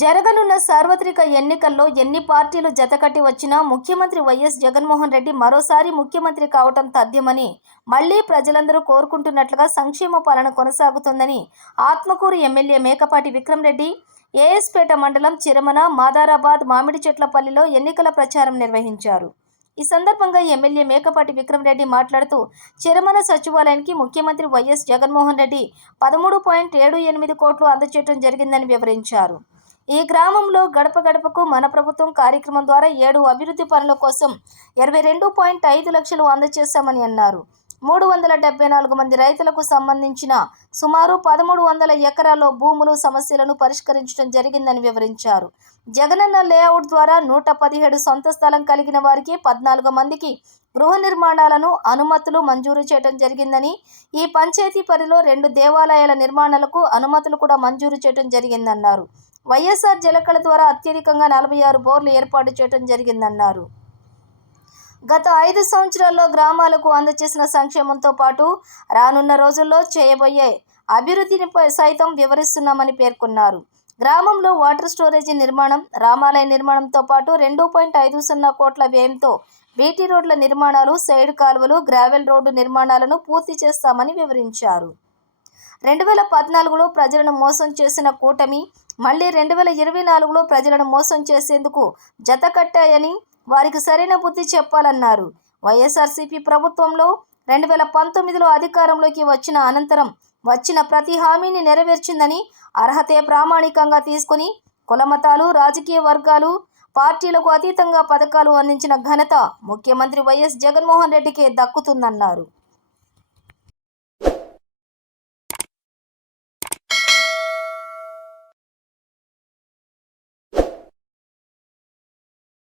జరగనున్న సార్వత్రిక ఎన్నికల్లో ఎన్ని పార్టీలు జతకట్టి వచ్చినా ముఖ్యమంత్రి వైఎస్ జగన్మోహన్ రెడ్డి మరోసారి ముఖ్యమంత్రి కావటం తథ్యమని మళ్లీ ప్రజలందరూ కోరుకుంటున్నట్లుగా సంక్షేమ పాలన కొనసాగుతుందని ఆత్మకూరు ఎమ్మెల్యే మేకపాటి విక్రమ్ రెడ్డి ఏఎస్పేట మండలం చిరమన మాదారాబాద్ మామిడిచెట్లపల్లిలో ఎన్నికల ప్రచారం నిర్వహించారు. ఈ సందర్భంగా ఎమ్మెల్యే మేకపాటి విక్రమ్ రెడ్డి మాట్లాడుతూ చిరమన సచివాలయానికి ముఖ్యమంత్రి వైఎస్ జగన్మోహన్ రెడ్డి 13.78 కోట్లు అందజేయడం జరిగిందని వివరించారు. ఈ గ్రామంలో గడప గడపకు మన ప్రభుత్వం కార్యక్రమం ద్వారా 7 అభివృద్ధి పనుల కోసం 22.5 లక్షలు అందజేశామని అన్నారు. 374 మంది రైతులకు సంబంధించిన సుమారు 1300 ఎకరాల్లో భూములు సమస్యలను పరిష్కరించడం జరిగిందని వివరించారు. జగనన్న లేఅవుట్ ద్వారా 117 సొంత స్థలం కలిగిన వారికి 14 మందికి గృహ నిర్మాణాలను అనుమతులు మంజూరు చేయడం జరిగిందని, ఈ పంచాయతీ పరిధిలో 2 దేవాలయాల నిర్మాణాలకు అనుమతులు కూడా మంజూరు చేయడం జరిగిందన్నారు. వైఎస్ఆర్ జలకళ ద్వారా అత్యధికంగా 46 బోర్లు ఏర్పాటు చేయడం జరిగిందన్నారు. గత 5 సంవత్సరాల్లో గ్రామాలకు అందజేసిన సంక్షేమంతో పాటు రానున్న రోజుల్లో చేయబోయే అభివృద్ధిని సైతం వివరిస్తున్నామని పేర్కొన్నారు. గ్రామంలో వాటర్ స్టోరేజీ నిర్మాణం, రామాలయ నిర్మాణంతో పాటు 2.50 కోట్ల వ్యయంతో బీటీ రోడ్ల నిర్మాణాలు, సైడ్ కాలువలు, గ్రావెల్ రోడ్డు నిర్మాణాలను పూర్తి చేస్తామని వివరించారు. 2014లో ప్రజలను మోసం చేసిన కూటమి మళ్లీ 2024లో ప్రజలను మోసం చేసేందుకు జత కట్టాయని వారికి సరైన బుద్ధి చెప్పాలన్నారు. వైఎస్ఆర్సీపీ ప్రభుత్వంలో 2019లో అధికారంలోకి వచ్చిన అనంతరం వచ్చిన ప్రతి హామీని నెరవేర్చిందని, అర్హతే ప్రామాణికంగా తీసుకుని కులమతాలు, రాజకీయ వర్గాలు, పార్టీలకు అతీతంగా పథకాలు అందించిన ఘనత ముఖ్యమంత్రి వైఎస్ జగన్మోహన్ రెడ్డికే దక్కుతుందన్నారు.